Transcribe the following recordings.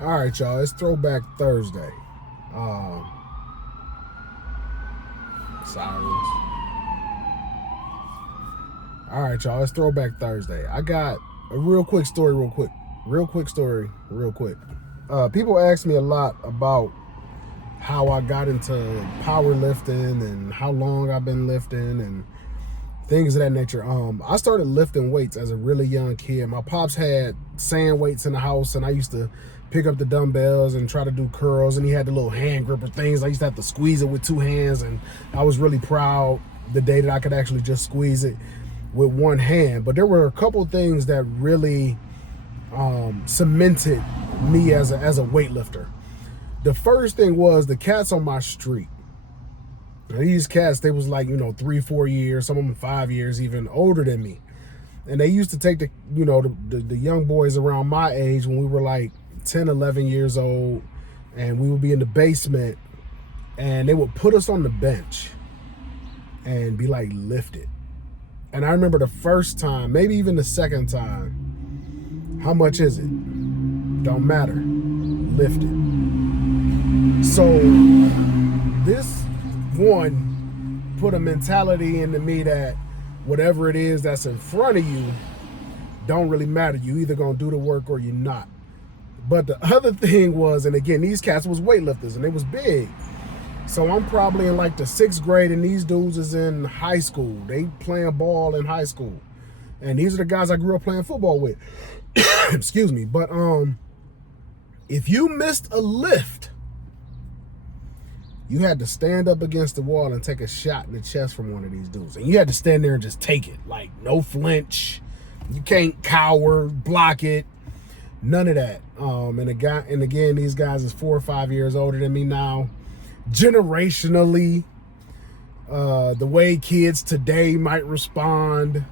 All right, y'all. It's Throwback Thursday. Sirens. All right, y'all. It's Throwback Thursday. I got a real quick story. People ask me a lot about how I got into powerlifting and how long I've been lifting and things of that nature. I started lifting weights as a really young kid. My pops had sand weights in the house, and I used to pick up the dumbbells and try to do curls, and he had the little hand gripper things. I used to have to squeeze it with two hands, and I was really proud the day that I could actually just squeeze it with one hand. But there were a couple things that really cemented me as a weightlifter. The first thing was the cats on my street. Now, these cats, they was like, 3-4 years, some of them 5 years even older than me. And they used to take the young boys around my age when we were like 10, 11 years old, and we would be in the basement, and they would put us on the bench and be like, lift it. And I remember the first time, maybe even the second time, how much is it? Don't matter. Lift it. So this one put a mentality into me that whatever it is that's in front of you don't really matter. You either gonna do the work or you're not. But the other thing was, and again, these cats was weightlifters and they was big. So I'm probably in like the 6th grade and these dudes is in high school. They playing ball in high school. And these are the guys I grew up playing football with. Excuse me. But if you missed a lift, you had to stand up against the wall and take a shot in the chest from one of these dudes. And you had to stand there and just take it. Like, no flinch. You can't cower, block it. None of that. And again, these guys is 4 or 5 years older than me now. Generationally, the way kids today might respond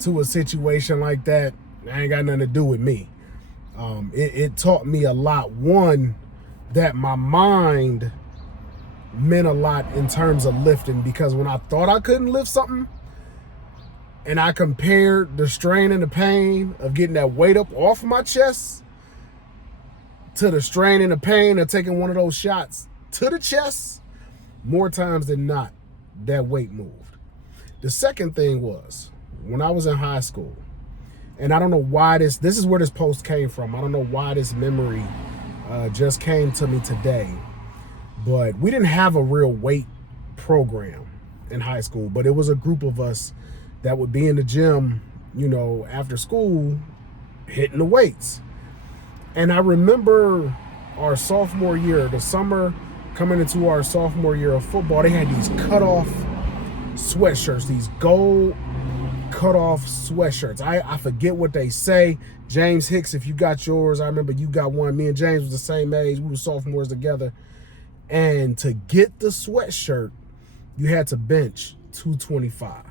to a situation like that, ain't got nothing to do with me. It taught me a lot. One, that my mind meant a lot in terms of lifting, because when I thought I couldn't lift something and I compared the strain and the pain of getting that weight up off my chest to the strain and the pain of taking one of those shots to the chest, more times than not, that weight moved. The second thing was, when I was in high school, and I don't know why this is where this post came from. I don't know why this memory just came to me today. But we didn't have a real weight program in high school, but it was a group of us that would be in the gym, after school, hitting the weights. And I remember our sophomore year, the summer coming into our sophomore year of football, they had these cutoff sweatshirts, these gold cutoff sweatshirts. I forget what they say. James Hicks, if you got yours, I remember you got one. Me and James was the same age. We were sophomores together. And to get the sweatshirt, you had to bench 225.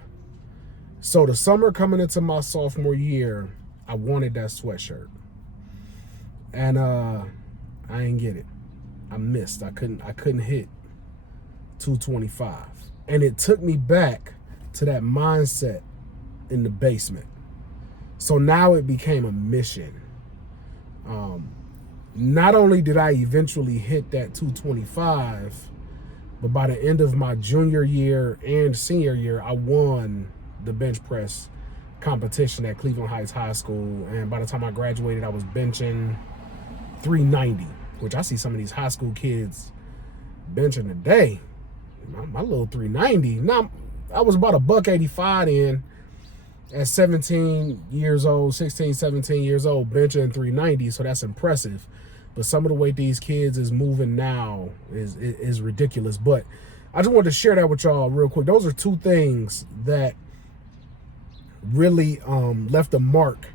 So the summer coming into my sophomore year, I wanted that sweatshirt. And I didn't get it. I missed. I couldn't hit 225. And it took me back to that mindset in the basement. So now it became a mission. Not only did I eventually hit that 225, but by the end of my junior year and senior year, I won the bench press competition at Cleveland Heights High School. And by the time I graduated, I was benching 390, which I see some of these high school kids benching today. My little 390. Now, I was about $185 in at 17 years old, 16, 17 years old, benching 390, so that's impressive. But some of the way these kids is moving now is ridiculous. But I just wanted to share that with y'all real quick. Those are two things that really left a mark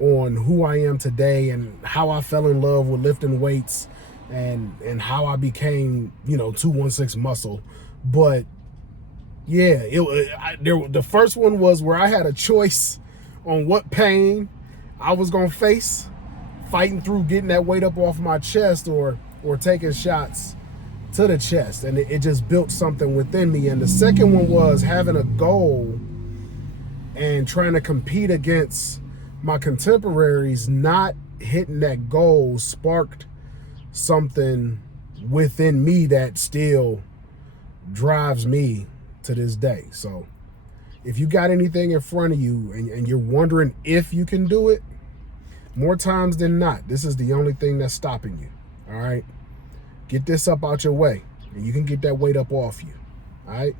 on who I am today and how I fell in love with lifting weights and how I became, 216 muscle. But yeah, the first one was where I had a choice on what pain I was gonna face, fighting through getting that weight up off my chest or taking shots to the chest, and it just built something within me. And the second one was having a goal and trying to compete against my contemporaries, not hitting that goal sparked something within me that still drives me to this day. So if you got anything in front of you and you're wondering if you can do it, more times than not, this is the only thing that's stopping you. All right? Get this up out your way, and you can get that weight up off you. All right?